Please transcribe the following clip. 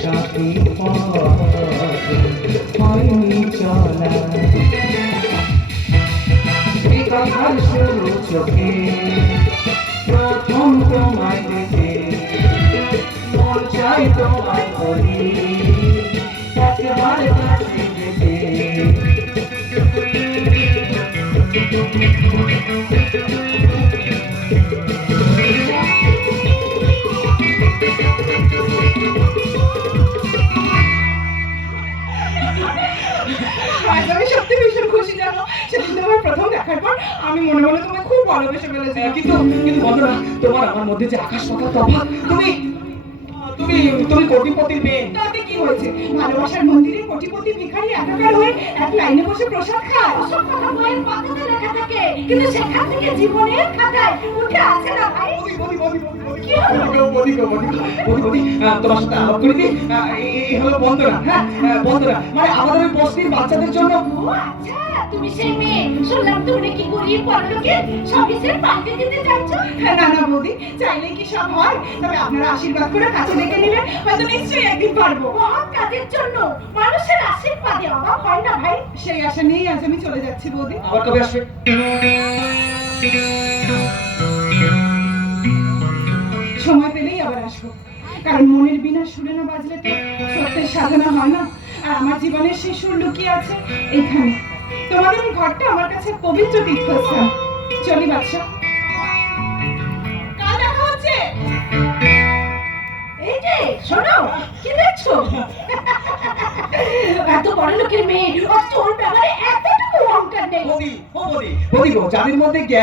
সাথী হয়নি চলা বিকাল শুরু চোখে প্রথম তোমায় দেখে মন চাই তোমায় বলি একবার কাছে যেতে আমি সত্যি ভীষণ খুশি জানো, সেদিন তোমার প্রথম দেখার পর আমি মনে মনে তোমায় খুব ভালোবেসে ফেলেছি। কিন্তু কিন্তু বন্ধুরা, তোমার আমার মধ্যে যে আকাশ পাতাল তফাৎ। তুমি তুমি তুমি কোটিপতির মেয়ে। তাতে কি হয়েছে? ভালোবাসার মন্দিরে কোটিপতি ভিখারি একাকার হয়ে এক লাইনে বসে প্রসাদ খায়। ওসব কথা বইয়ের পাতাতে লেখা থাকে, কিন্তু সেখান থেকে জীবনের খাতায় উঠে আসে না ভাই। কি হলো? তোমার সাথে আলাপ করে দিই। এই হলো বন্ধুরা। হ্যাঁ, বন্ধুরা মানে আমাদের ওই বস্তির বাচ্চাদের জন্য। ও আচ্ছা, তুমি সেই মেয়ে। শুনলাম তুমি কি গরিব বড়লোকে সবিসের পাল্টে দিতে চাইছো। না না বৌদি, চাইলে কি সব হয়? তবে আপনারা আশীর্বাদ করে কাছে ডেকে নিলে হয়তো নিশ্চয়ই একদিন পারবো। মহৎ কাজের জন্য মানুষের আশীর্বাদে অভাব হয় না ভাই। সেই আশা নিয়েই আজ আমি চলে যাচ্ছি বৌদি। আবার কবে আসবে? সময় পেলেই আবার আসবো, কারণ মনের বিনা সুরে না বাজলে তো সত্যের সাধনা হয় না। আর আমার জীবনের সেই সুর লুকিয়ে আছে এখানে। তোমাদের এই ঘরটা আমার কাছে পবিত্র তীর্থস্থান। চলি বাদশা, কাল দেখা হচ্ছে। এই যে শোনো, কি দেখছো? এত বড় লোকের মেয়ে, অত ওর ব্যাপারে এতটুকু অহংকার নেই। বৌদি, ও বৌদি, বৌদি গো, যাদের মধ্যে জ্ঞান